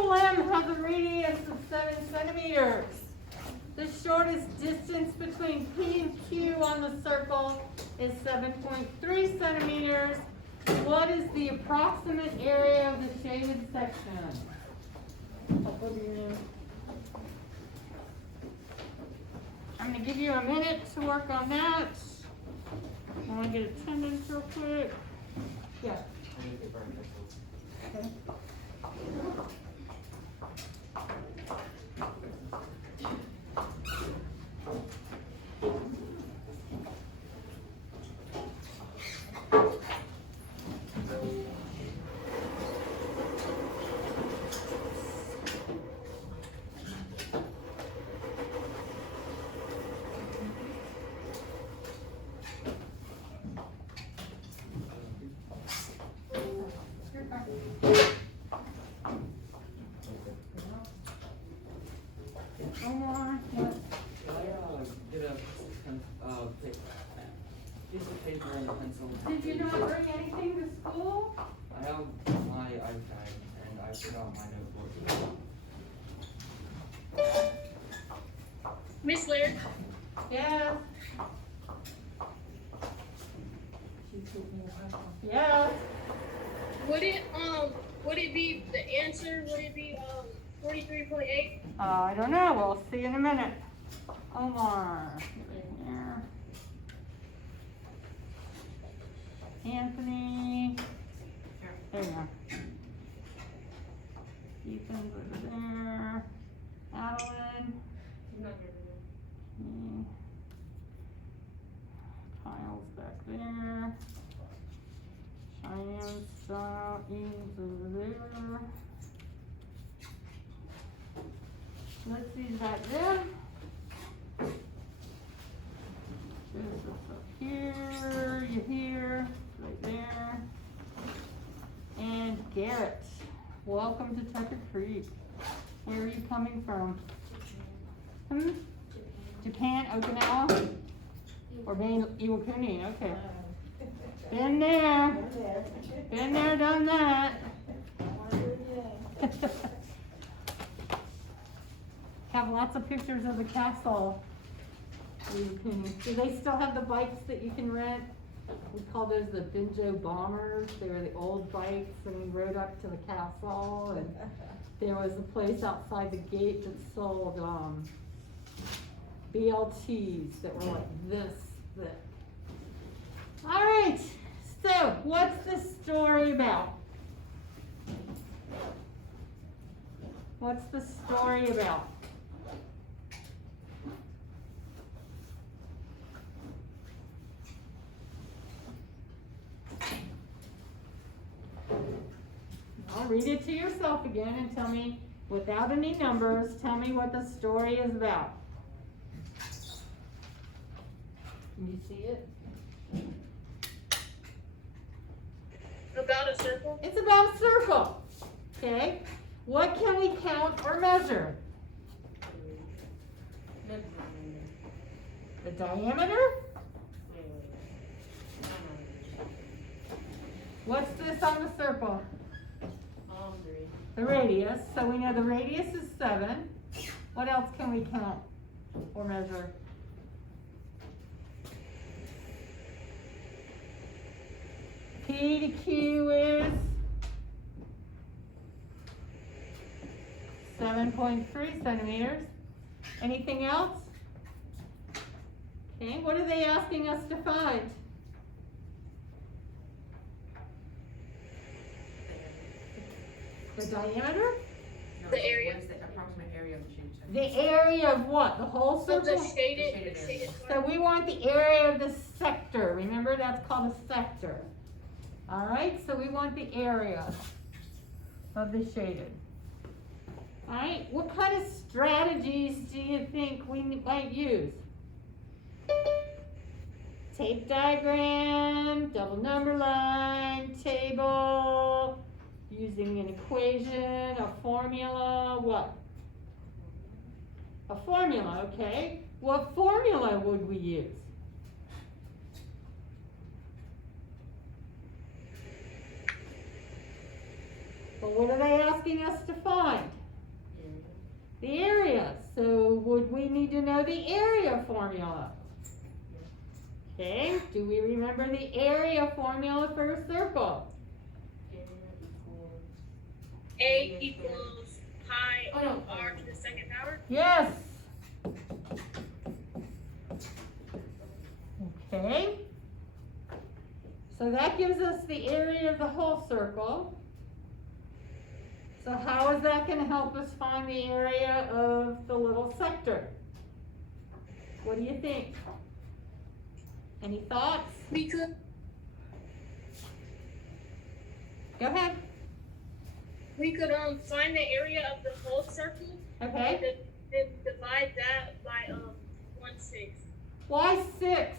circle M has a radius of 7 centimeters. The shortest distance between P and Q on the circle is 7.3 centimeters. What is the approximate area of the shaded section? I'm going to give you a minute to work on that. I want to get attendance real quick. Yeah. Okay. Omar, what? Get a piece of paper and a pencil. Did you not bring anything to school? I have my iPad and I forgot my notebook. Miss Laird, Yes. Yes. would it be the answer? Would it be 43.8? I don't know. We'll see in a minute. Omar. There. Anthony. There you go. Ethan's over there. Adeline. Me. Kyle's back there. Cheyenne, Eames over there. Letsy's back there. Joseph's up here. You're here. Right there. And Garrett. Welcome to Tucker Creek. Where are you coming from? Japan, Okinawa? Or Iwakuni? Okay. Been there. Been there, done that. Have lots of pictures of the castle. Do they still have the bikes that you can rent? We call those the Benjo Bombers. They were the old bikes, and we rode up to the castle, and there was a place outside the gate that sold BLTs that were like this thick. All right, so what's the story about? What's the story about? I'll read it to yourself again and tell me, without any numbers, tell me what the story is about. Can you see it? About a circle? It's about a circle. Okay? What can we count or measure? The diameter? What's this on the circle? The radius. So we know the radius is 7. What else can we count or measure? P to Q is 7.3 centimeters. Anything else? Okay, what are they asking us to find? The diameter? The area. What is the approximate area of the shaded section? The area of what? The whole Of circle? the shaded So part. we want the area of the sector. Remember, that's called a sector. All right, so we want the area of the shaded. All right, what kind of strategies do you think we might use? Tape diagram, double number line, table, using an equation, a formula, what? A formula, okay. What formula would we use? Well, what are they asking us to find? The area. So would we need to know the area formula? Okay, do we remember the area formula for a circle? A equals pi of r to the second power. Yes. Okay. So that gives us the area of the whole circle. So how is that going to help us find the area of the little sector? What do you think? Any thoughts? We could Go ahead. find the area of the whole circle. Okay. Then divide that by 1/6. Why 6?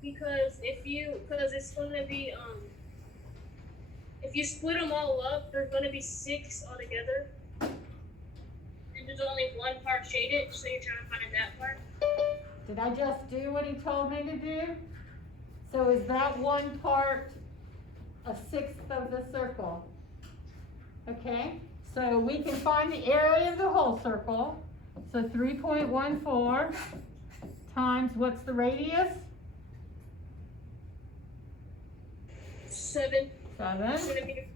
Because it's gonna be if you split them all up, there's gonna be 6 altogether, and there's only one part shaded, so you're trying to find that part. Did I just do what he told me to do? So is that one part a sixth of the circle? Okay, so we can find the area of the whole circle. So 3.14 times, what's the radius? 7. 7 Centimeters.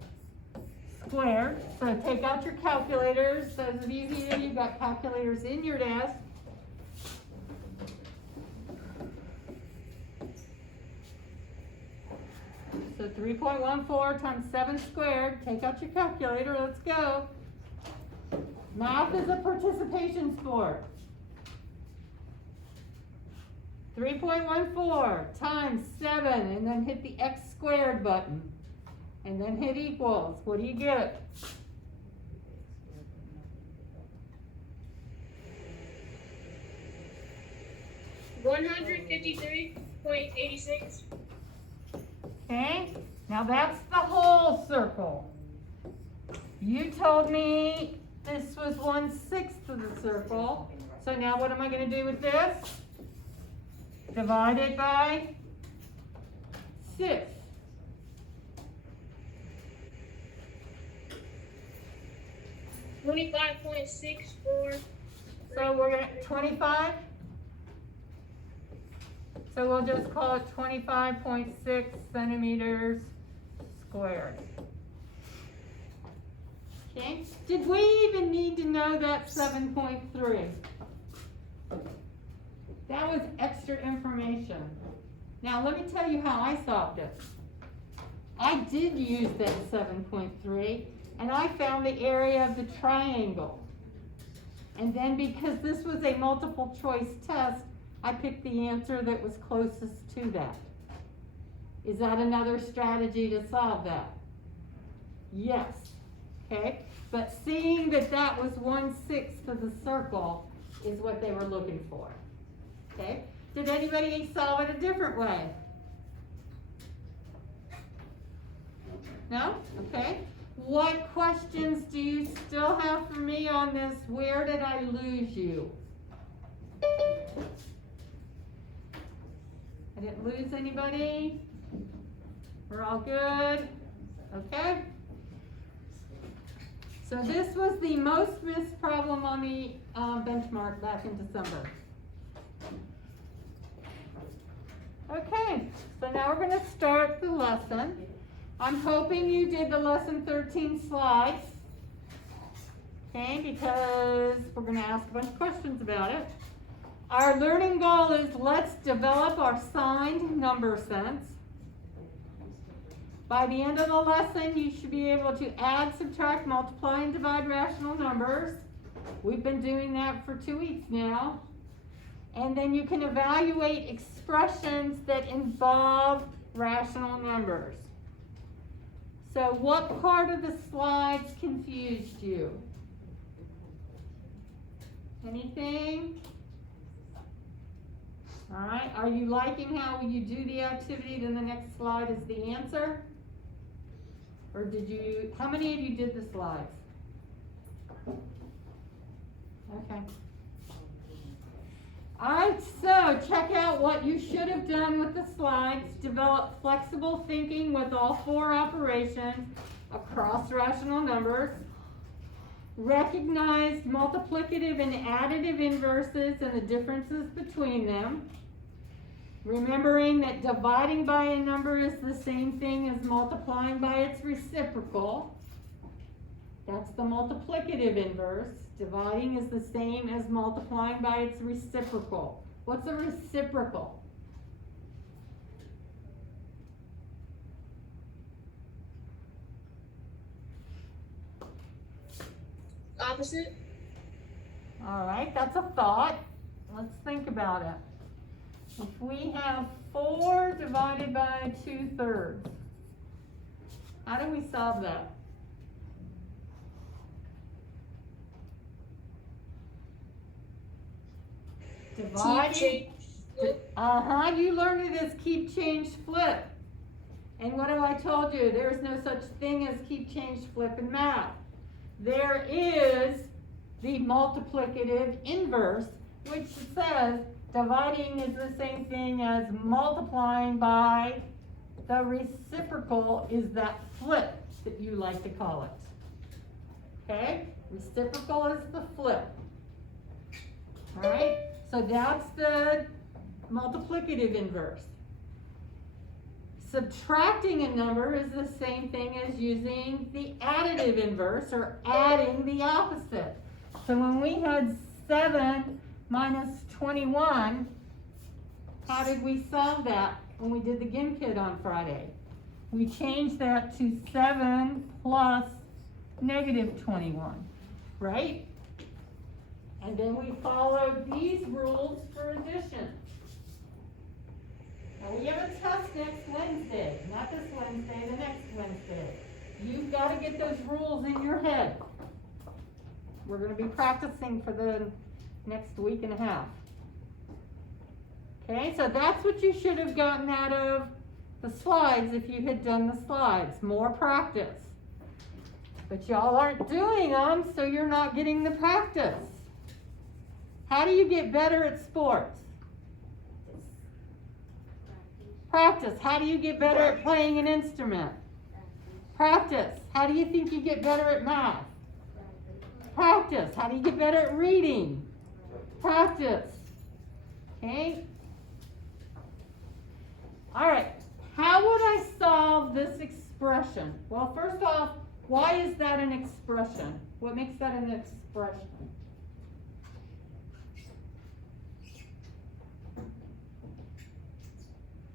squared. So take out your calculators. Those of you here, you've got calculators in your desk. So 3.14 times 7 squared. Take out your calculator. Let's go. Math is a participation sport. 3.14 times 7, and then hit the x squared button. And then hit equals. What do you get? $153.86. Okay, now that's the whole circle. You told me this was 1/6 of the circle. So now what am I going to do with this? Divide it by 6. $25.64. So we're going to 25. So we'll just call it 25.6 centimeters squared. Okay, did we even need to know that 7.3? That was extra information. Now let me tell you how I solved it. I did use that 7.3 and I found the area of the triangle. And then because this was a multiple choice test, I picked the answer that was closest to that. Is that another strategy to solve that? Yes. Okay, but seeing that that was 1/6 of the circle is what they were looking for. Okay, did anybody solve it a different way? No? Okay. What questions do you still have for me on this? Where did I lose you? I didn't lose anybody? We're all good? Okay. So this was the most missed problem on the benchmark back in December. Okay, so now we're going to start the lesson. I'm hoping you did the lesson 13 slides. Okay, because we're going to ask a bunch of questions about it. Our learning goal is let's develop our signed number sense. By the end of the lesson, you should be able to add, subtract, multiply, and divide rational numbers. We've been doing that for 2 weeks now. And then you can evaluate expressions that involve rational numbers. So what part of the slides confused you? Anything? All right, are you liking how you do the activity? Then the next slide is the answer? Or did you, how many of you did the slides? Okay. All right, so check out what you should have done with the slides. Develop flexible thinking with all 4 operations. across rational numbers, recognized multiplicative and additive inverses and the differences between them, remembering that dividing by a number is the same thing as multiplying by its reciprocal. That's the multiplicative inverse. Dividing is the same as multiplying by its reciprocal. What's a reciprocal? Opposite? All right, that's a thought. Let's think about it. If we have 4 divided by 2/3, how do we solve that? Dividing. Change. You learned it as keep, change, flip. And what have I told you? There is no such thing as keep, change, flip in math. There is the multiplicative inverse, which says dividing is the same thing as multiplying by the reciprocal is that flip that you like to call it. Okay? Reciprocal is the flip. Alright? So that's the multiplicative inverse. Subtracting a number is the same thing as using the additive inverse or adding the opposite. So when we had 7 minus 21, how did we solve that when we did the GIMKID on Friday? We changed that to 7 plus negative 21, right? And then we followed these rules for addition. Now we have a test next Wednesday, not this Wednesday, the next Wednesday. You've got to get those rules in your head. We're going to be practicing for the next week and a half. Okay, so that's what you should have gotten out of the slides if you had done the slides, more practice. But y'all aren't doing them, so you're not getting the practice. How do you get better at sports? Practice. How do you get better at playing an instrument? Practice. How do you think you get better at math? Practice. How do you get better at reading? Practice. Okay? All right. How would I solve this expression? Well, first off, why is that an expression? What makes that an expression?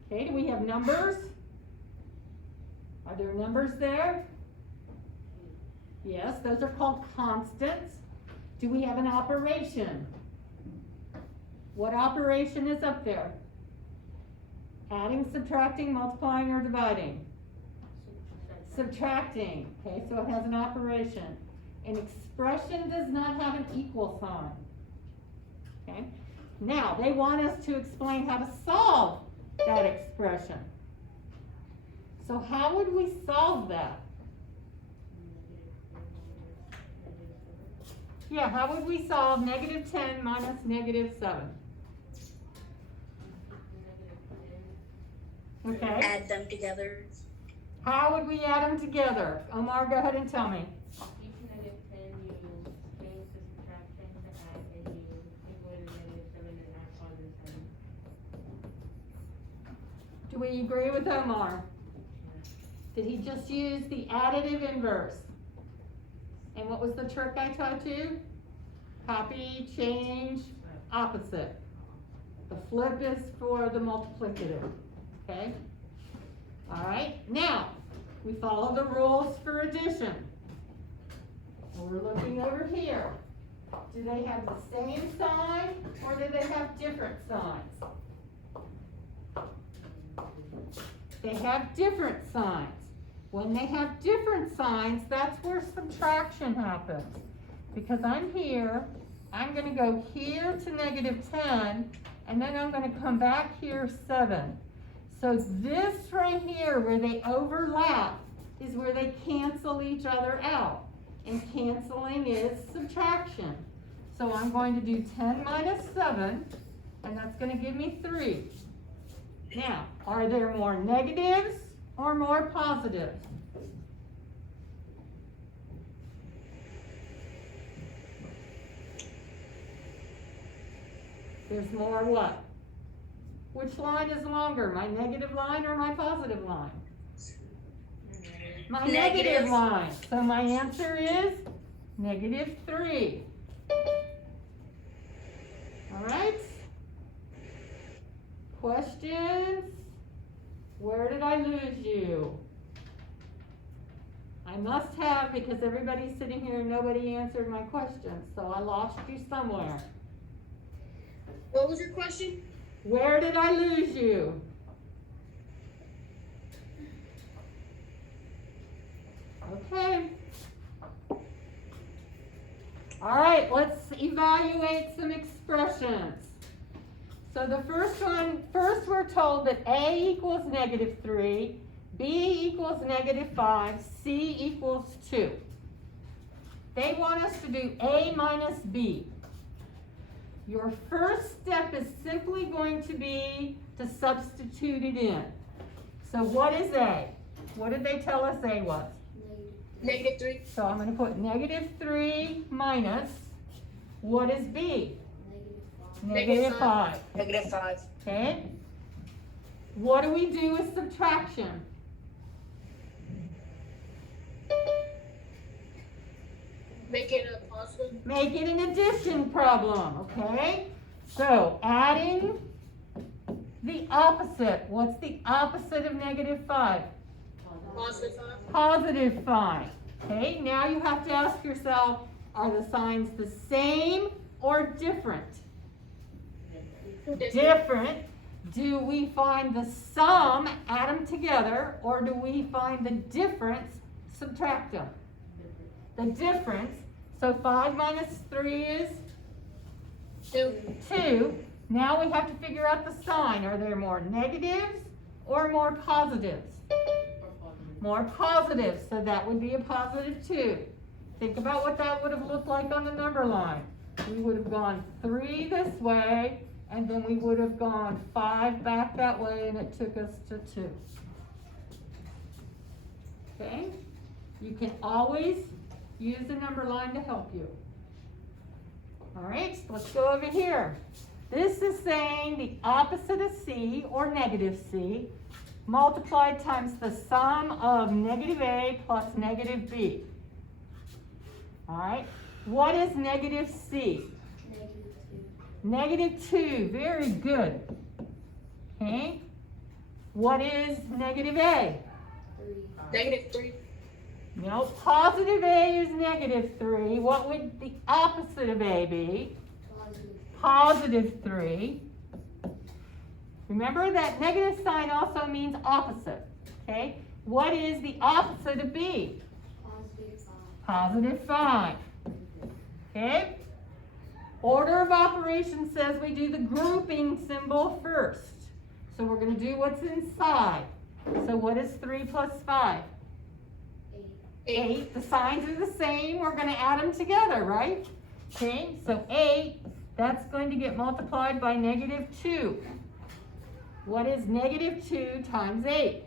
Okay, do we have numbers? Are there numbers there? Yes, those are called constants. Do we have an operation? What operation is up there? Adding, subtracting, multiplying, or dividing? Subtracting. Okay, so it has an operation. An expression does not have an equal sign. Okay, now they want us to explain how to solve that expression. So how would we solve that? Yeah, how would we solve negative 10 minus negative 7? Okay. Add them together. How would we add them together? Omar, go ahead and tell me. Each negative 10, you change the subtraction to add, and you equal to negative 7 and add positive 7. Do we agree with Omar? Did he just use the additive inverse? And what was the trick I taught you? Copy, change, opposite. The flip is for the multiplicative, okay? All right, now, we follow the rules for addition. We're looking over here. Do they have the same sign or do they have different signs? They have different signs. When they have different signs, that's where subtraction happens. Because I'm here, I'm going to go here to negative 10, and then I'm going to come back here 7. So this right here, where they overlap, is where they cancel each other out. And canceling is subtraction. So I'm going to do 10 minus 7, and that's going to give me 3. Now, are there more negatives or more positives? There's more what? Which line is longer, my negative line or my positive line? My negative Negative. line. So my answer is -3. All right? Questions? Where did I lose you? I must have, because everybody's sitting here and nobody answered my question, so I lost you somewhere. What was your question? Where did I lose you? Okay. All right, let's evaluate some expressions. So the first one, first we're told that A equals -3, B equals -5, C equals 2. They want us to do A minus B. Your first step is simply going to be to substitute it in. So what is A? What did they tell us A was? -3. So I'm going to put -3 minus, what is B? -5. -5. Okay? What do we do with subtraction? Make it a positive. Make it an addition problem, okay? So adding the opposite. What's the opposite of -5? Positive 5. +5. Okay, now you have to ask yourself, are the signs the same or different? Different. Do we find the sum, add them together, or do we find the difference, subtract them? The difference, so 5 minus 3 is 2. Now we have to figure out the sign. Are there more negatives or more positives? More positives, so that would be a +2. Think about what that would have looked like on the number line. We would have gone 3 this way, and then we would have gone 5 back that way, and it took us to 2. Okay? You can always use the number line to help you. All right, let's go over here. This is saying the opposite of C, or -C, multiplied times the sum of -A plus -B. All right, what is -C? -2, very good. Okay, what is -A? -3. No, positive A is -3. What would the opposite of A be? +3. Remember that negative sign also means opposite. Okay, what is the opposite of B? +5. Okay, order of operations says we do the grouping symbol first. So we're going to do what's inside. So what is 3 plus 5? 8. The signs are the same. We're going to add them together, right? Okay, so 8, that's going to get multiplied by -2. What is -2 times 8?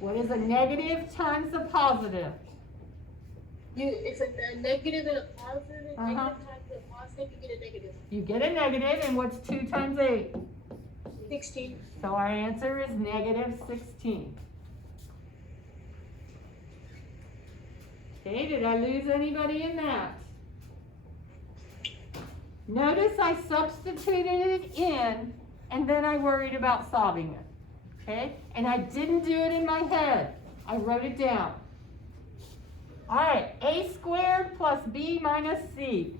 What is a negative times a positive? It's a negative and a positive. Uh-huh. Negative times a positive, you get a negative. You get a negative, and what's 2 times 8? 16. So our answer is -16. Okay, did I lose anybody in that? Notice I substituted it in, and then I worried about solving it. Okay, and I didn't do it in my head. I wrote it down. All right, A squared plus B minus C.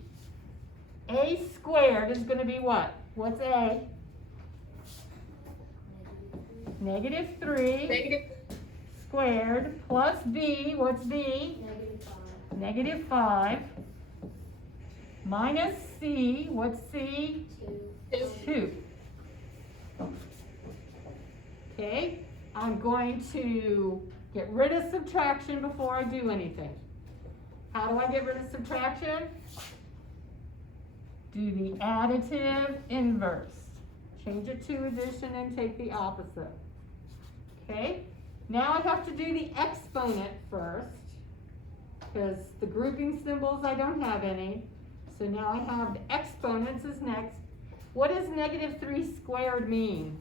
A squared is going to be what? What's A? -3 Negative. squared plus B, what's B? -5 minus C, what's C? 2. Okay, I'm going to get rid of subtraction before I do anything. How do I get rid of subtraction? Do the additive inverse. Change it to addition and take the opposite. Okay, now I have to do the exponent first, because the grouping symbols, I don't have any. So now I have the exponents is next. What does negative 3 squared mean?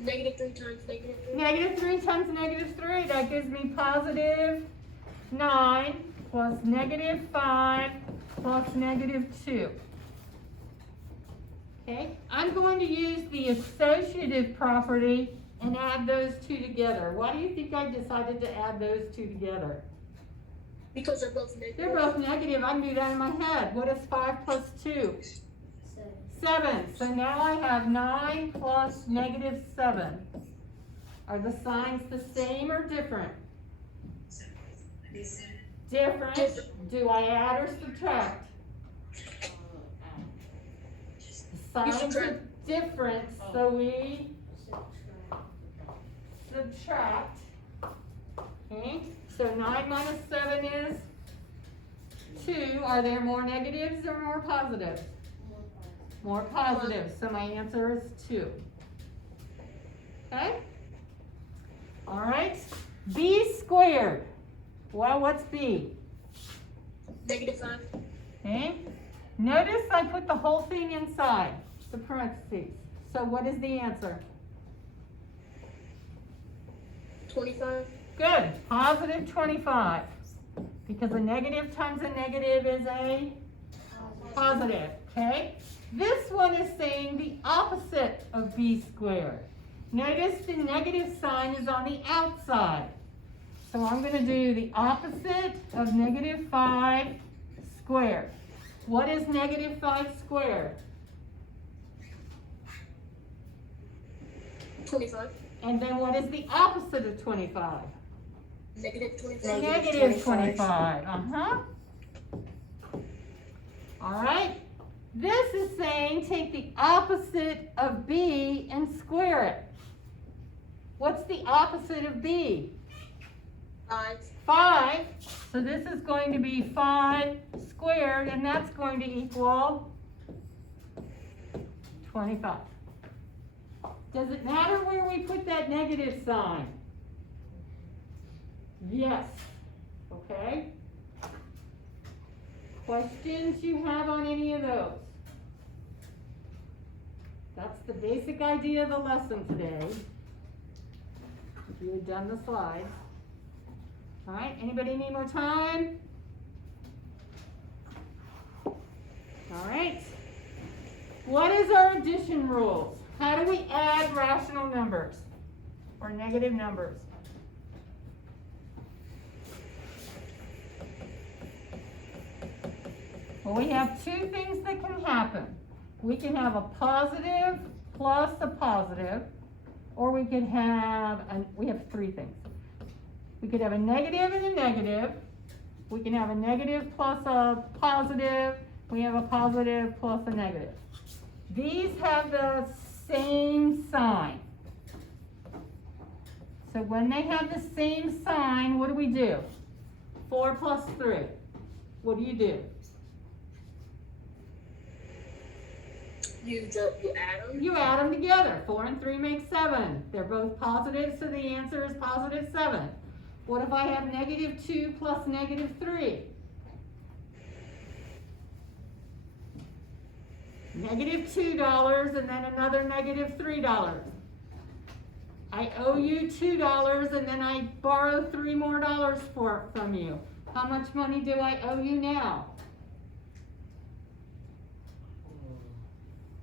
Negative 3 times negative 3. Negative 3 times negative 3, that gives me positive 9 plus negative 5 plus negative 2. Okay, I'm going to use the associative property and add those two together. Why do you think I decided to add those two together? Because they're both negative. They're both negative. I can do that in my head. What is 5 plus 2? 7. So now I have 9 plus negative 7. Are the signs the same or different? Different. Do I add or subtract? The signs are different, so we subtract. Okay, so 9 minus 7 is 2. Are there more negatives or more positives? More positives, so my answer is 2. Okay? All right, b squared. Well, what's b? Negative 5. Okay? Notice I put the whole thing inside the parentheses. So what is the answer? 25. Good, positive 25. Because a negative times a negative is a positive, okay? This one is saying the opposite of b squared. Notice the negative sign is on the outside. So I'm going to do the opposite of negative 5 squared. What is negative 5 squared? 25. And then what is the opposite of 25? Negative 25. Negative 25. All right. This is saying take the opposite of b and square it. What's the opposite of b? 5. 5. So this is going to be 5 squared, and that's going to equal 25. Does it matter where we put that negative sign? Yes. Okay. Questions you have on any of those? That's the basic idea of the lesson today. If you had done the slides. All right, anybody need more time? All right. What is our addition rules? How do we add rational numbers or negative numbers? Well, we have two things that can happen. We can have a positive plus a positive, or we could have, we have three things. We could have a negative and a negative. We can have a negative plus a positive. We have a positive plus a negative. These have the same sign. So when they have the same sign, what do? 4 plus 3. What do? You add them. You add them together. 4 and 3 make 7. They're both positive, so the answer is positive 7. What if I have negative 2 plus negative 3? Negative $2 and then another negative $3. I owe you $2 and then I borrow $3 more from you. How much money do I owe you now?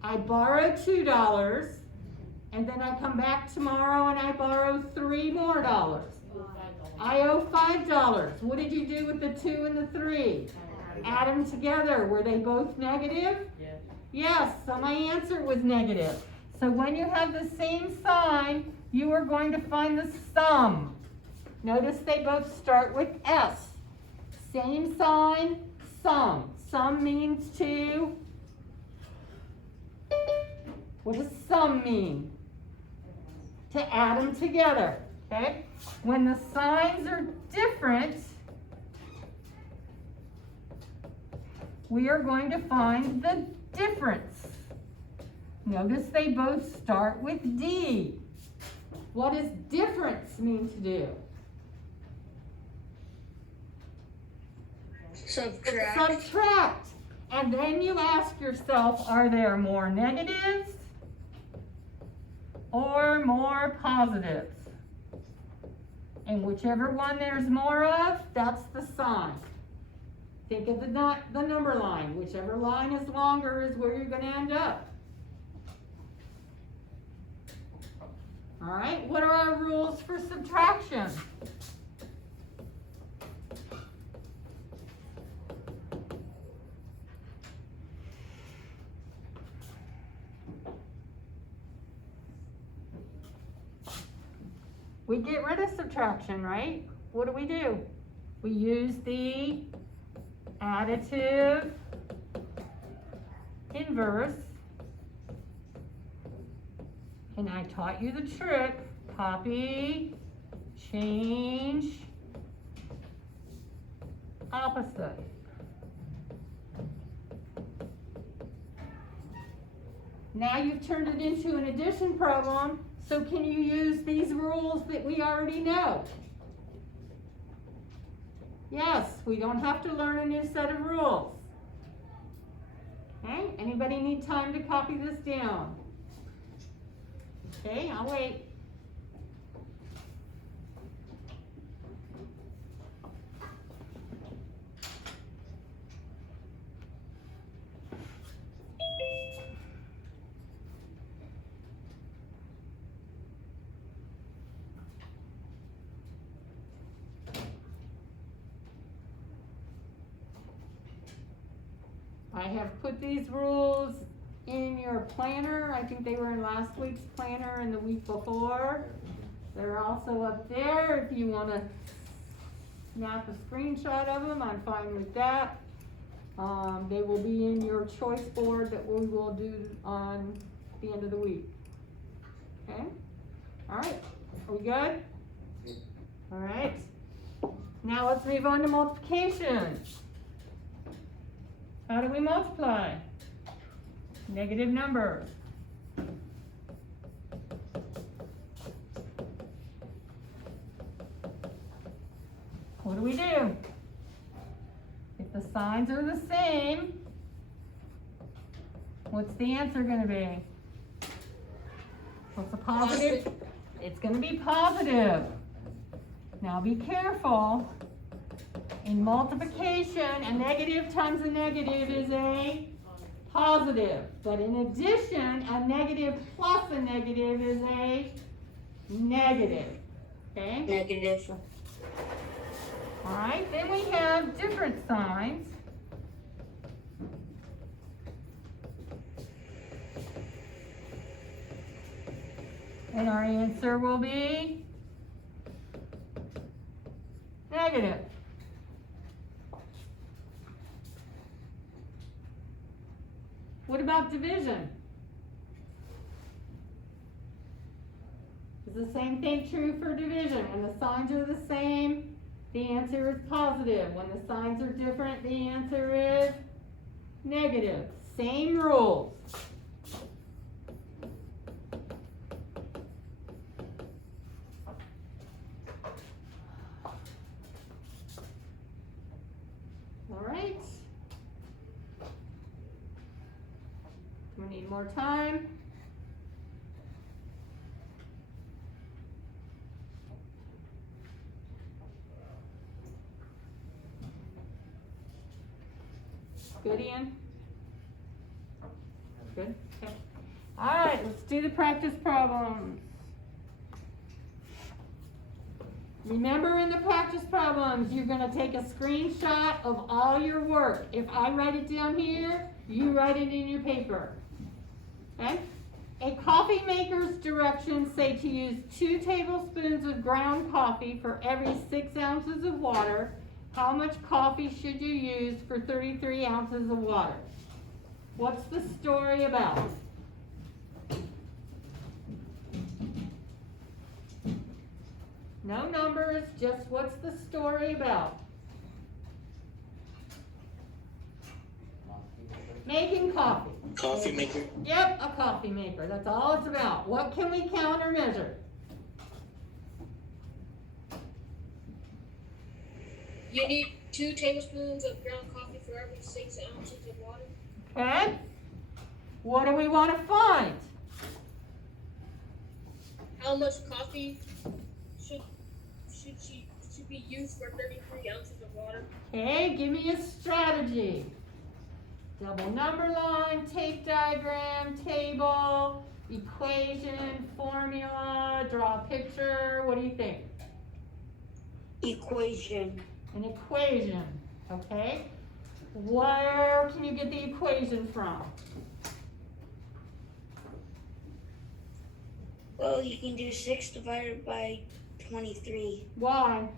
I borrow $2 and then I come back tomorrow and I borrow $3 more. I owe $5. What did you do with the 2 and the 3? Add them together. Were they both negative? Yes. Yes, so my answer was negative. So when you have the same sign, you are going to find the sum. Notice they both start with S. Same sign, sum. Sum means to. What does sum mean? To add them together, okay? When the signs are different, we are going to find the difference. Notice they both start with D. What does difference mean to do? Subtract. And then you ask yourself, are there more negatives or more positives? And whichever one there's more of, that's the sign. Think of the number line. Whichever line is longer is where you're going to end up. All right, what are our rules for subtraction? We get rid of subtraction, right? What do? We use the additive inverse. And I taught you the trick. Copy, change, opposite. Now you've turned it into an addition problem. So can you use these rules that we already know? Yes, we don't have to learn a new set of rules. Okay, anybody need time to copy this down? Okay, I'll wait. I have put these rules in your planner. I think they were in last week's planner and the week before. They're also up there if you want to snap a screenshot of them. I'm fine with that. They will be in your choice board that we will do on the end of the week. Okay? All right. Are we good? All right. Now let's move on to multiplication. How do we multiply? Negative numbers. What do? If the signs are the same, what's the answer going to be? What's the positive? It's going to be positive. Now be careful. In multiplication, a negative times a negative is a positive. But in addition, a negative plus a negative is a negative. Okay? Negative. All right, then we have different signs. And our answer will be negative. What about division? Is the same thing true for division? When the signs are the same, the answer is positive. When the signs are different, the answer is negative. Same rules. All right. We need more time. Good, Ian? Good? Okay. All right, let's do the practice problems. Remember, in the practice problems, you're going to take a screenshot of all your work. If I write it down here, you write it in your paper. Okay? A coffee maker's directions say to use 2 tablespoons of ground coffee for every 6 ounces of water. How much coffee should you use for 33 ounces of water? What's the story about? No numbers, just what's the story about? Making coffee. Coffee maker. Yep, a coffee maker. That's all it's about. What can we count or measure? You need 2 tablespoons of ground coffee for every 6 ounces of water. Okay? What do we want to find? How much coffee should be used for 33 ounces of water? Okay, give me a strategy. Double number line, tape diagram, table, equation, formula, draw a picture. What do you think? Equation. An equation, okay? Where can you get the equation from? Well, you can do 6 divided by 23. Why?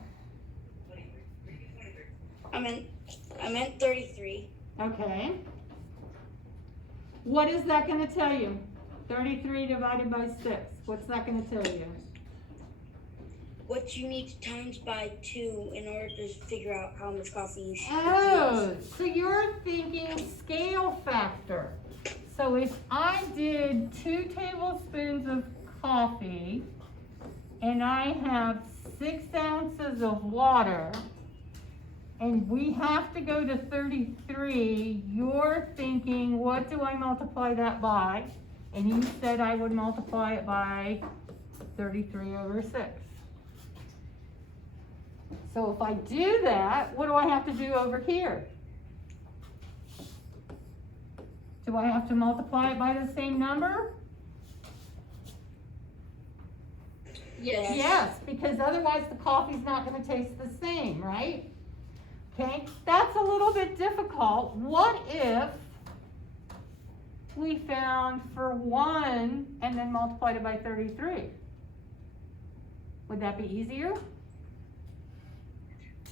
I meant 33. Okay. What is that going to tell you? 33 divided by 6. What's that going to tell you? What you need to times by 2 in order to figure out how much coffee you should Oh, use. so you're thinking scale factor. So if I did 2 tablespoons of coffee and I have 6 ounces of water and we have to go to 33, you're thinking, what do I multiply that by? And you said I would multiply it by 33 over 6. So if I do that, what do I have to do over here? Do I have to multiply it by the same number? Yes. Yes, because otherwise the coffee's not going to taste the same, right? Okay, that's a little bit difficult. What if we found for 1 and then multiplied it by 33? Would that be easier?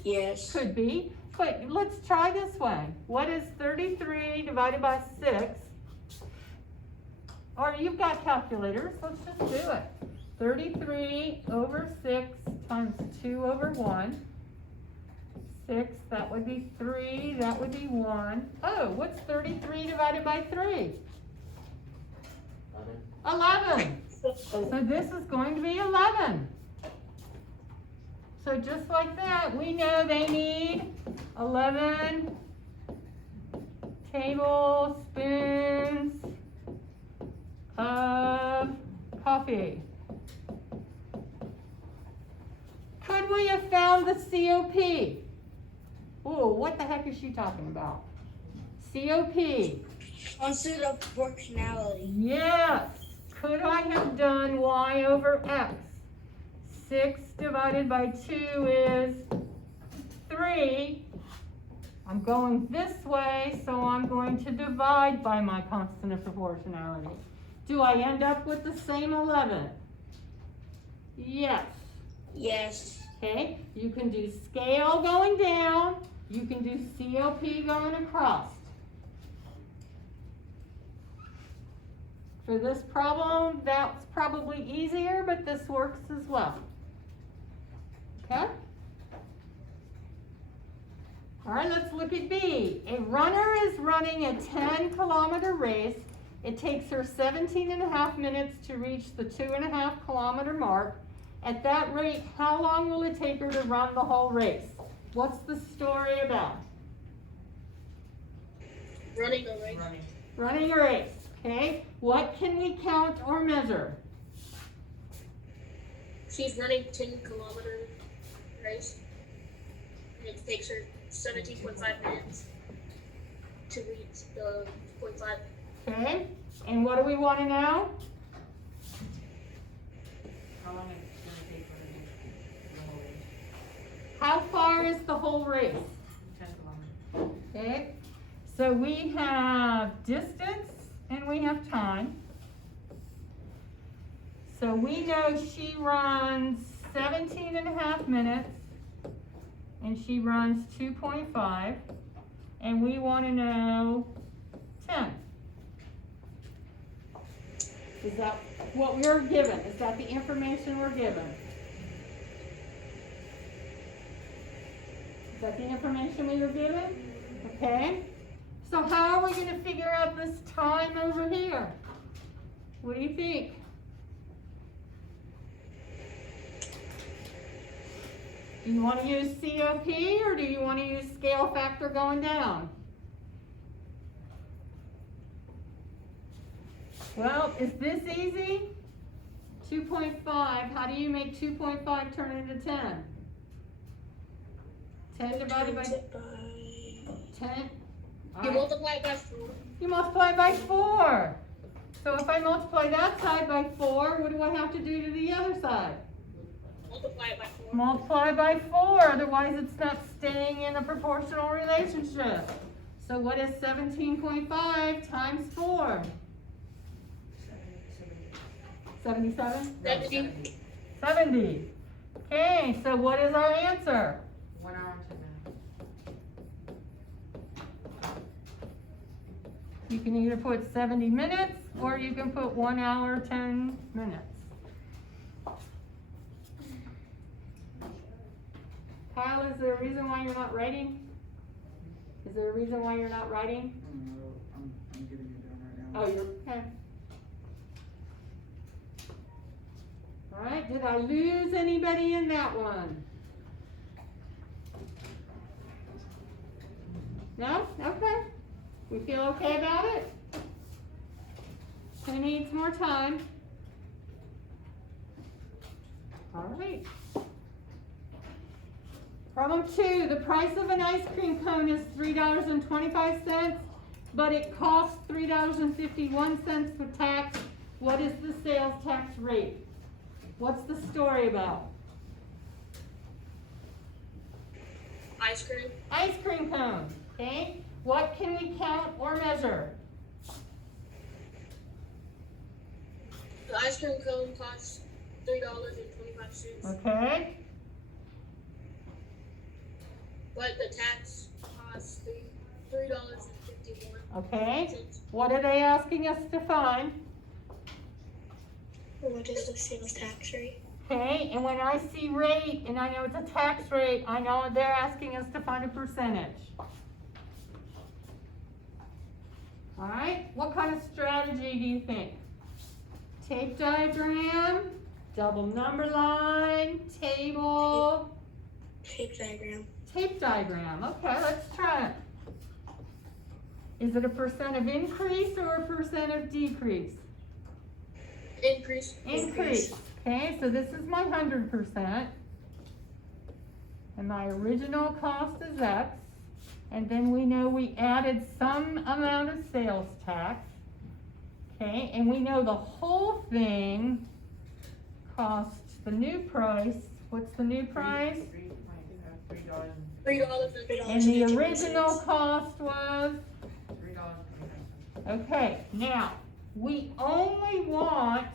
Yes. Could be, but let's try this way. What is 33 divided by 6? Or you've got calculators, let's just do it. 33 over 6 times 2 over 1. 6, that would be 3, that would be 1. Oh, what's 33 divided by 3? 11. So this is going to be 11. So just like that, we know they need 11 tablespoons of coffee. Could we have found the COP? Oh, what the heck is she talking about? COP. Constant of proportionality. Yes. Could I have done y over x? 6 divided by 2 is 3. I'm going this way, so I'm going to divide by my constant of proportionality. Do I end up with the same 11? Yes. Yes. Okay, you can do scale going down, you can do COP going across. For this problem, that's probably easier, but this works as well. Okay? All right, let's look at B. A runner is running a 10-kilometer race. It takes her 17 and a half minutes to reach the 2.5 kilometer mark. At that rate, how long will it take her to run the whole race? What's the story about? Running a race. Running a race, okay? What can we count or measure? She's running 10-kilometer race. And it takes her 17.5 minutes to reach the 0.5. Okay, and what do we want to know? How long it's gonna take for the whole race? How far is the whole race? 10 kilometers. Okay, so we have distance and we have time. So we know she runs 17 and a half minutes and she runs 2.5 and we want to know 10. Is that what we're given? Is that the information we're given? Is that the information we were given? Okay. So how are we going to figure out this time over here? What do you think? Do you want to use COP or do you want to use scale factor going down? Well, is this easy? 2.5, how do you make 2.5 turn into 10? 10 divided by 10? You multiply it by 4. You multiply by 4. So if I multiply that side by 4, what do I have to do to the other side? Multiply it by 4. Multiply by 4, otherwise it's not staying in a proportional relationship. So what is 17.5 times 4? 77? 70. 70. Okay, so what is our answer? 1 hour and 10 minutes. You can either put 70 minutes or you can put 1 hour, 10 minutes. Kyle, is there a reason why you're not writing? Is there a reason why you're not writing? I'm getting it done right now. Oh, you're, okay. All right, did I lose anybody in that one? No? Okay. We feel okay about it? Who needs more time? All right. Problem 2, the price of an ice cream cone is $3.25, but it costs $3.51 for tax. What is the sales tax rate? What's the story about? Ice cream. Ice cream cone, okay? What can we count or measure? The ice cream cone costs $3.25. Okay, But the tax costs $3.51. okay. What are they asking us to find? What is the sales tax rate? Okay, and when I see rate and I know it's a tax rate, I know they're asking us to find a percentage. All right, what kind of strategy do you think? Tape diagram, double number line, table, Tape diagram. tape diagram. Okay, let's try it. Is it a percent of increase or a percent of decrease? Increase. Increase. Okay, so this is my 100%. And my original cost is X. And then we know we added some amount of sales tax. Okay, and we know the whole thing costs the new price. What's the new price? $3. And the original cost was? $3.29. Okay, now, we only want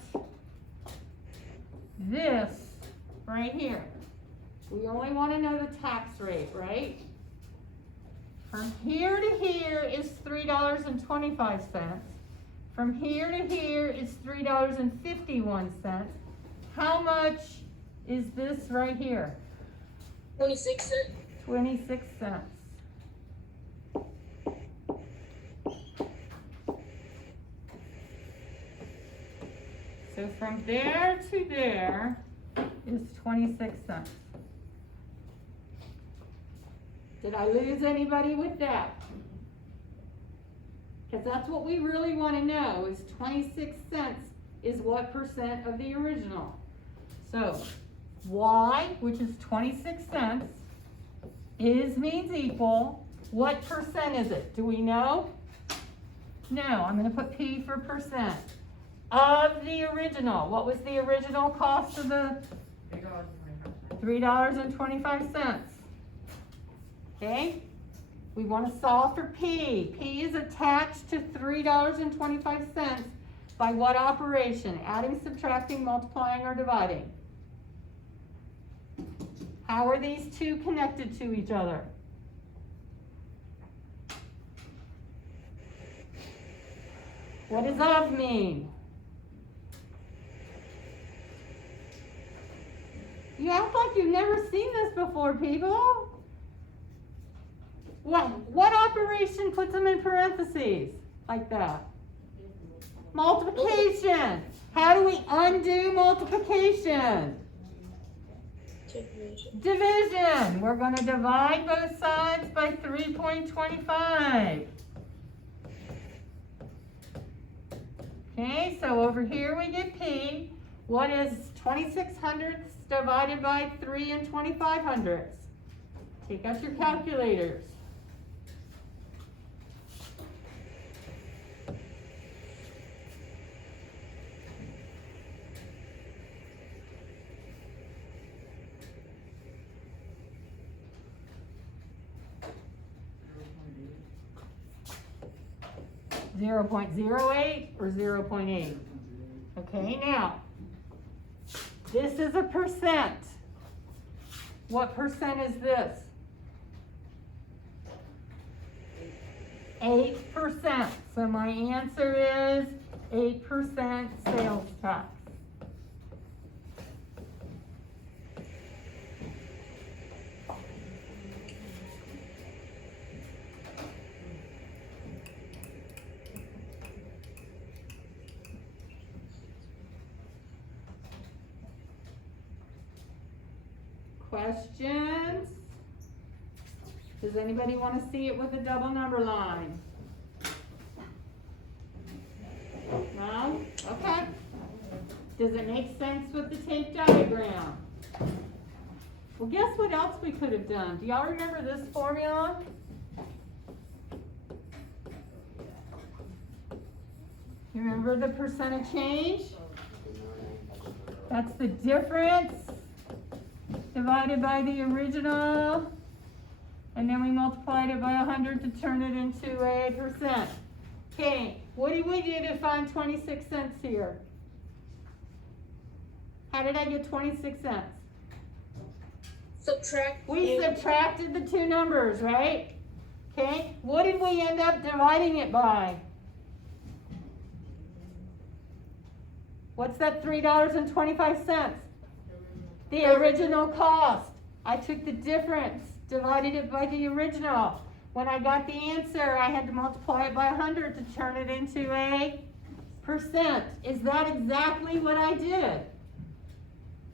this right here. We only want to know the tax rate, right? From here to here is $3.25. From here to here is $3.51. How much is this right here? 26 cents. 26 cents. So from there to there is 26 cents. Did I lose anybody with that? Because that's what we really want to know is 26 cents is what percent of the original. So Y, which is 26 cents, means equal. What percent is it? Do we know? No, I'm going to put P for percent. Of the original. What was the original cost of the $3.25? Okay? We want to solve for P. P is attached to $3.25 by what operation? Adding, subtracting, multiplying, or dividing? How are these two connected to each other? What does of mean? You act like you've never seen this before, people. What operation puts them in parentheses like that? Multiplication. How do we undo multiplication? Division. We're going to divide both sides by 3.25. Okay, so over here we get P. What is 2600ths divided by 3 and 2500ths? Take out your calculators. Zero 0.08 or 0.8. Okay, now, this is a percent. What percent is this? 8%. So my answer is 8% sales tax. Questions? Does anybody want to see it with a double number line? No? Okay. Does it make sense with the tape diagram? Well, guess what else we could have done? Do y'all remember this formula? You remember the percent of change? That's the difference divided by the original, and then we multiplied it by 100 to turn it into a percent. Okay, what did we do to find 26 cents here? How did I get 26 cents? Subtract. We subtracted the two numbers, right? Okay, what did we end up dividing it by? What's that $3.25? The original cost. I took the difference, divided it by the original. When I got the answer, I had to multiply it by 100 to turn it into a percent. Is that exactly what I did?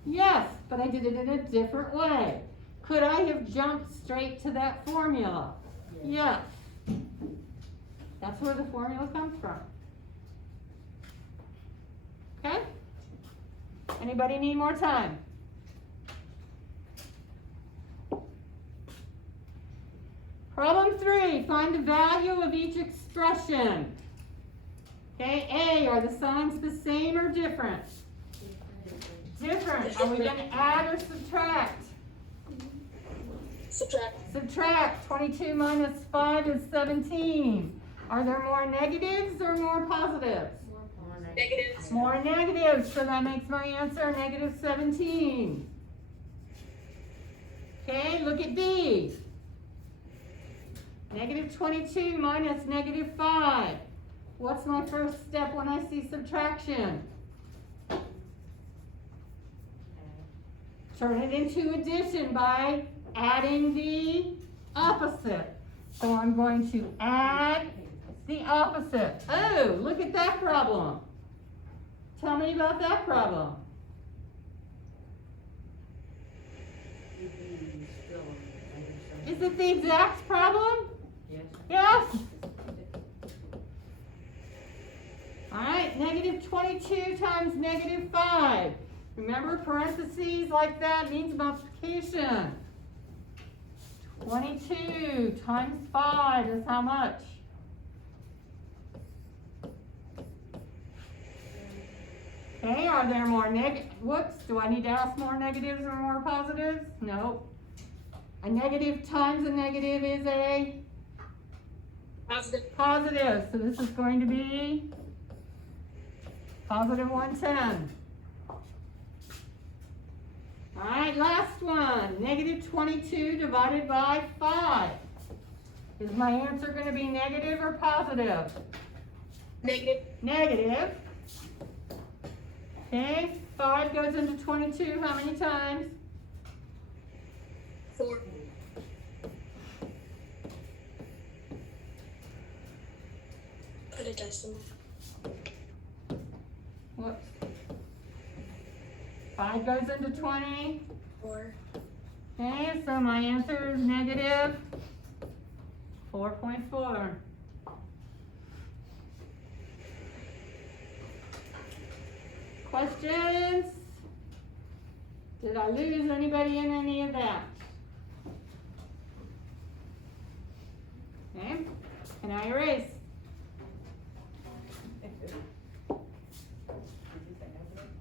Yes, but I did it in a different way. Could I have jumped straight to that formula? Yes. That's where the formula comes from. Okay? Anybody need more time? Problem 3, find the value of each expression. Okay, A, are the signs the same or different? Different. Are we going to add or subtract? Subtract. Subtract. 22 minus 5 is 17. Are there more negatives or more positives? Negatives. More negatives, so that makes my answer negative 17. Okay, look at B. Negative 22 minus negative 5. What's my first step when I see subtraction? Turn it into addition by adding the opposite. So I'm going to add the opposite. Oh, look at that problem. Tell me about that problem. Is it the exact problem? Yes. All right, negative 22 times negative 5. Remember, parentheses like that means multiplication. 22 times 5 is how much? Okay, are there more whoops, do I need to ask more negatives or more positives? No. A negative times a negative is a Positive. positive, so this is going to be positive 110. All right, last one. Negative 22 divided by 5. Is my answer going to be negative or positive? Negative. Negative. Okay, 5 goes into 22 how many times? 4. Put a decimal. Whoops. 5 goes into 20. 4. Okay, so my answer is negative 4.4. Questions? Did I lose anybody in any of that? Okay, can I erase?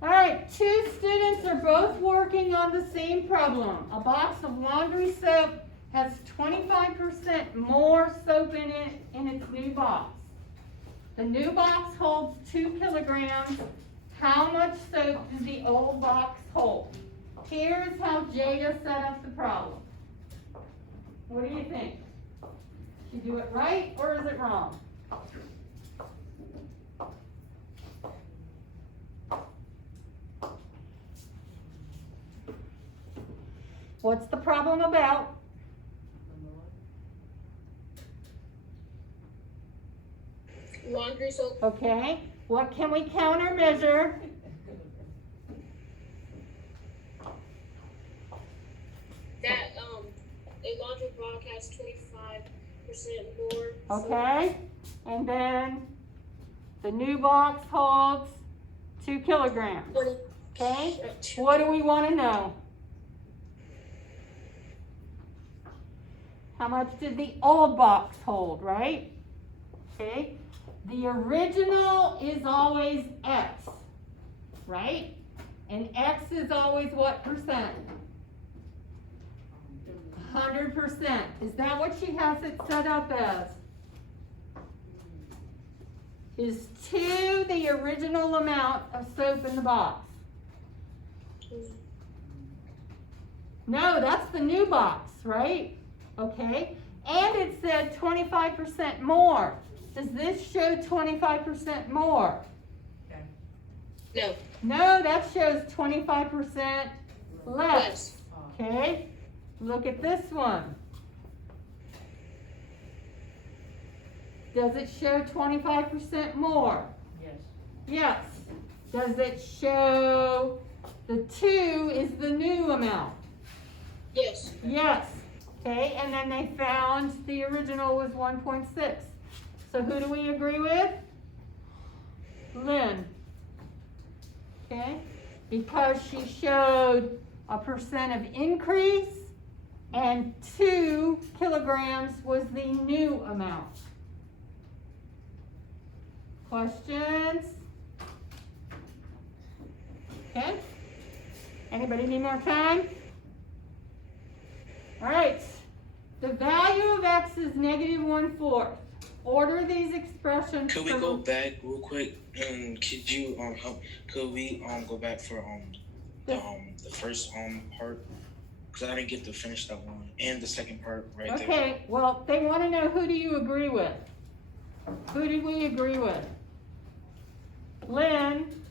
All right, two students are both working on the same problem. A box of laundry soap has 25% more soap in it in its new box. The new box holds 2 kilograms. How much soap does the old box hold? Here's how Jada set up the problem. What do you think? Did she do it right or is it wrong? What's the problem about? Laundry soap. Okay, what can we countermeasure? That a laundry box has 25% more. soap. Okay, and then the new box holds 2 kilograms. 20. Okay, what do we want to know? How much did the old box hold, right? Okay, the original is always X, right? And X is always what percent? 100%. Is that what she has it set up as? Is 2 the original amount of soap in the box? No, that's the new box, right? Okay, and it said 25% more. Does this show 25% more? No. No, that shows 25% less. Less. Okay, look at this one. Does it show 25% more? Yes. Yes. Does it show the 2 is the new amount? Yes. Yes. Okay, and then they found the original was 1.6. So who do we agree with? Lynn. Okay, because she showed a percent of increase and 2 kilograms was the new amount. Questions? Okay, anybody need more time? All right, the value of X is negative 1/4. Order these expressions. Could we from- go back real quick? And could you help? Could we go back for the first part? Because I didn't get to finish that one and the second part right there. Okay, well, they want to know who do you agree with? Who did we agree with? Lynn,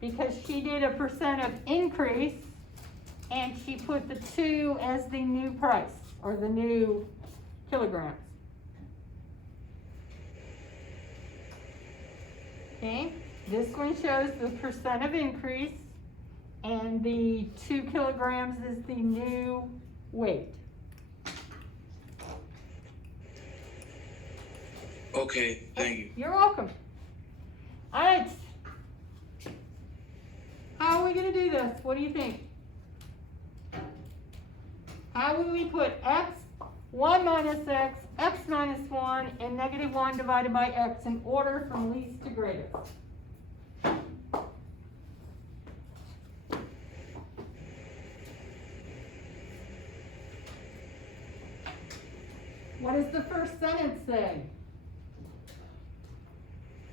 because she did a percent of increase and she put the 2 as the new price or the new kilograms. Okay, this one shows the percent of increase and the 2 kilograms is the new weight. Okay, thank you. You're welcome. All right. How are we gonna do this? What do you think? How will we put X, 1 minus X, X minus 1, and negative 1 divided by X in order from least to greatest? What does the first sentence say?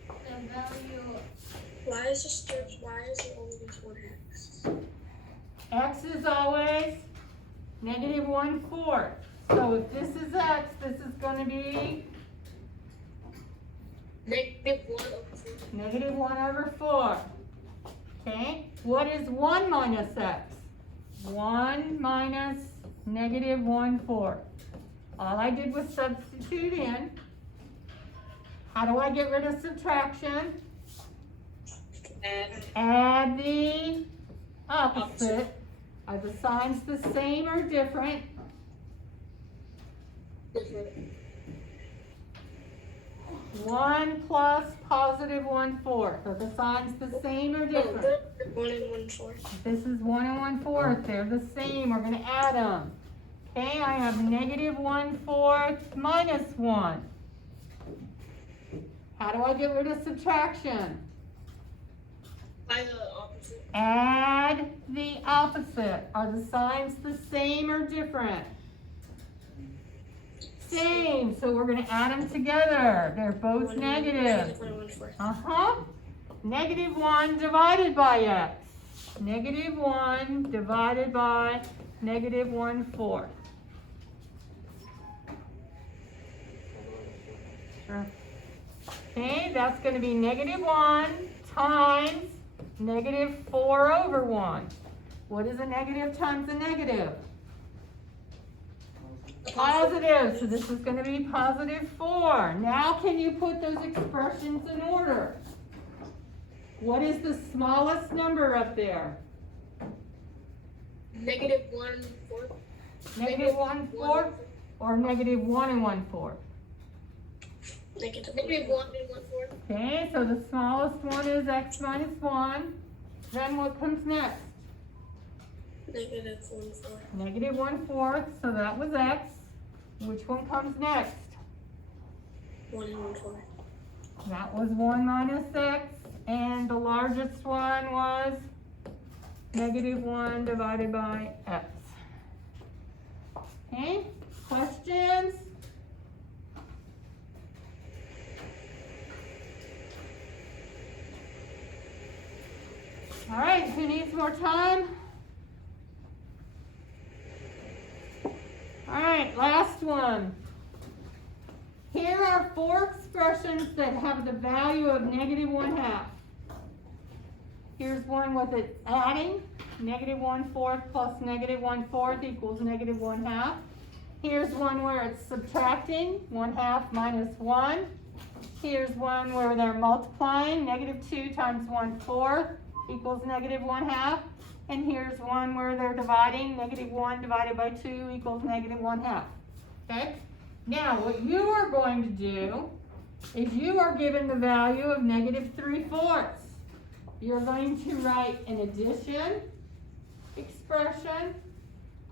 The value, Why is it only this one X? X is always negative 1/4. So if this is X, this is gonna be Negative 1 over 4. negative 1/4. Okay, what is 1 minus X? 1 minus negative 1/4. All I did was substitute in. How do I get rid of subtraction? And Add the opposite. Are the signs the same or different? Different. 1 plus positive 1/4. Are the signs the same or different? 1 and 1/4. This is 1 and 1/4. They're the same. We're gonna add them. Okay, I have negative 1/4 minus 1. How do I get rid of subtraction? By the opposite. Add the opposite. Are the signs the same or different? Same, so we're gonna add them together. They're both negative. 1 and 1/4. Uh-huh. Negative 1 divided by x. Negative 1 divided by negative 1/4. Sure. Okay, that's gonna be negative 1 times negative 4 over 1. What is a negative times a negative? Positive, so this is gonna be positive 4. Now can you put those expressions in order? What is the smallest number up there? Negative 1/4. Negative 1/4 or negative 1 and 1/4? Negative Negative 1 and 1/4. Okay, so the smallest one is x minus 1. Then what comes next? Negative 1/4. Negative 1/4, so that was x. Which one comes next? 1 and 1/4. That was 1 minus x, and the largest one was negative 1 divided by x. Okay, questions? All right, who needs more time? All right, last one. Here are 4 expressions that have the value of negative 1/2. Here's one with it adding, negative 1/4 plus negative 1/4 equals negative 1/2. Here's one where it's subtracting, 1/2 minus 1. Here's one where they're multiplying, negative 2 times 1/4 equals negative 1/2. And here's one where they're dividing, negative 1 divided by 2 equals negative 1/2. Okay? Now, what you are going to do is you are given the value of negative 3/4. You're going to write an addition expression,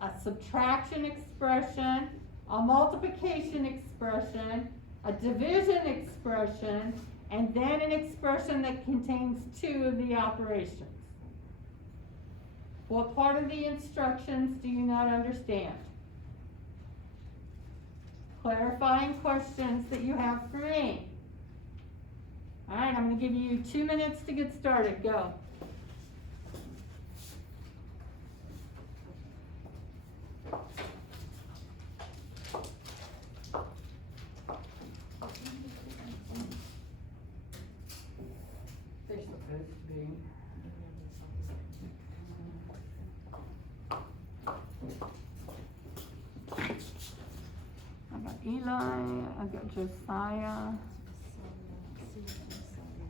a subtraction expression, a multiplication expression, a division expression, and then an expression that contains 2 of the operations. What part of the instructions do you not understand? Clarifying questions that you have for me. All right, I'm going to give you 2 minutes to get started. Go. They're supposed to be. I got Eli, I got Josiah.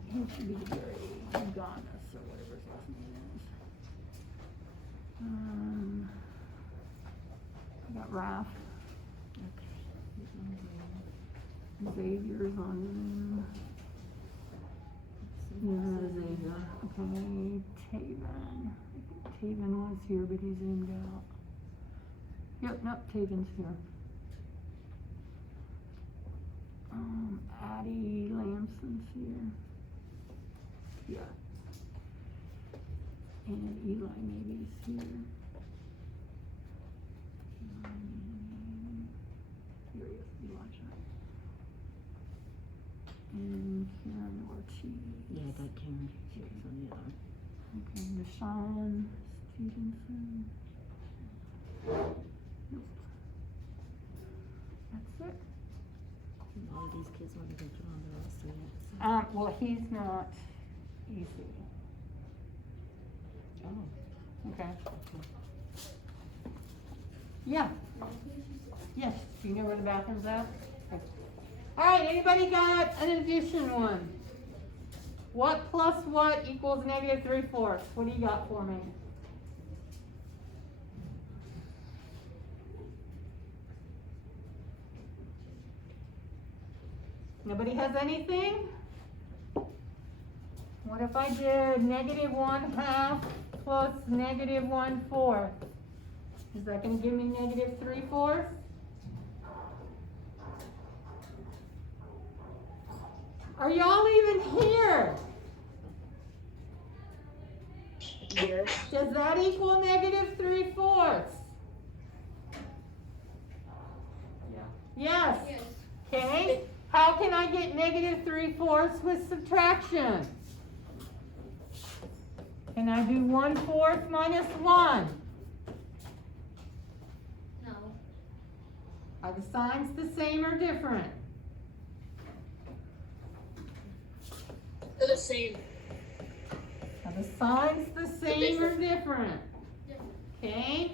He should be Gary Gonis or whatever his name is. I got Raph. Xavier's on. Yeah, Xavier. Okay, Taven. Taven was here, but he's zoomed out. Yep, nope, Taven's here. Addie Lamson's here. Yeah. And Eli maybe is here. Here he is, Eli John. And Karen Ortiz. Yeah, I got Karen. She was on the other. Okay, Deshaun Stevenson. Nope. That's it. All of these kids want to go through on the rest of it. Well, he's not easy. Oh. Okay. Yeah. Yes, do you know where the bathroom's at? Okay. All right, anybody got an addition one? What plus what equals negative 3/4? What do you got for me? Nobody has anything? What if I did negative 1/2 plus negative 1/4? Is that gonna give me negative 3/4? Are y'all even here? Yes. Does that equal negative 3/4? Yeah. Yes. Yes. Okay. How can I get negative 3/4 with subtraction? Can I do 1/4 minus 1? No. Are the signs the same or different? They're the same. Are the signs the same or different? Yeah. Okay,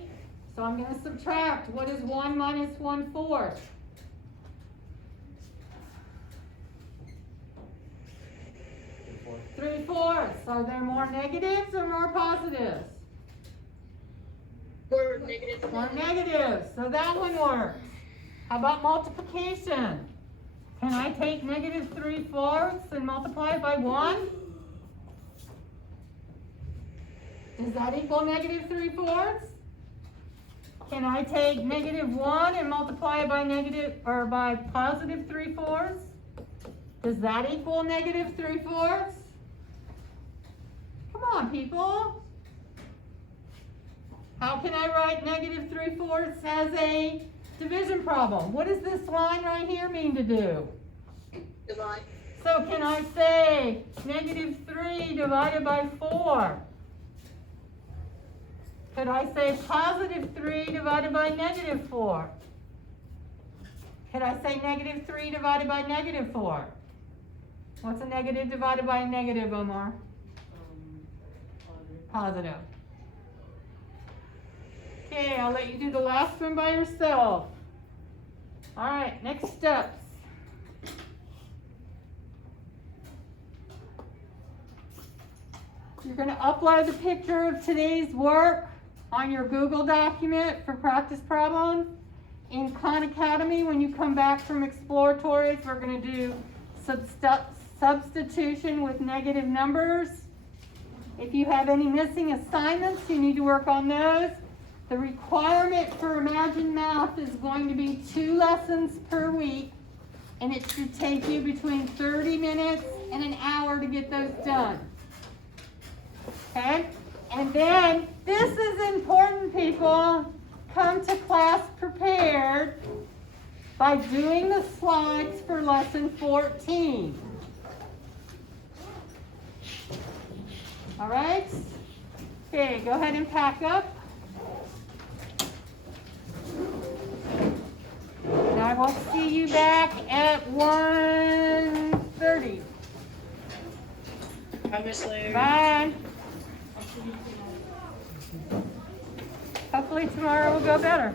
so I'm gonna subtract. What is 1 minus 1/4? 3/4. Are there more negatives or more positives? We're negative. More negatives, so that one works. How about multiplication? Can I take negative 3/4 and multiply it by 1? Does that equal negative 3/4? Can I take negative 1 and multiply it by negative, or by positive 3/4? Does that equal negative 3/4? Come on, people. How can I write negative 3/4 as a division problem? What does this line right here mean to do? Divide. So can I say negative 3 divided by 4? Could I say positive 3 divided by negative 4? Could I say negative 3 divided by negative 4? What's a negative divided by a negative, Omar? Positive. Okay, I'll let you do the last one by yourself. All right, next steps. You're going to upload the picture of today's work on your Google document for practice problems. In Khan Academy, when you come back from exploratories, we're going to do substitution with negative numbers. If you have any missing assignments, you need to work on those. The requirement for Imagine Math is going to be 2 lessons per week, and it should take you between 30 minutes and an hour to get those done. Okay? And then, this is important, people. Come to class prepared by doing the slides for lesson 14. All right? Okay, go ahead and pack up. And I will see you back at 1:30. Bye, Miss Larry. Bye. Hopefully tomorrow will go better.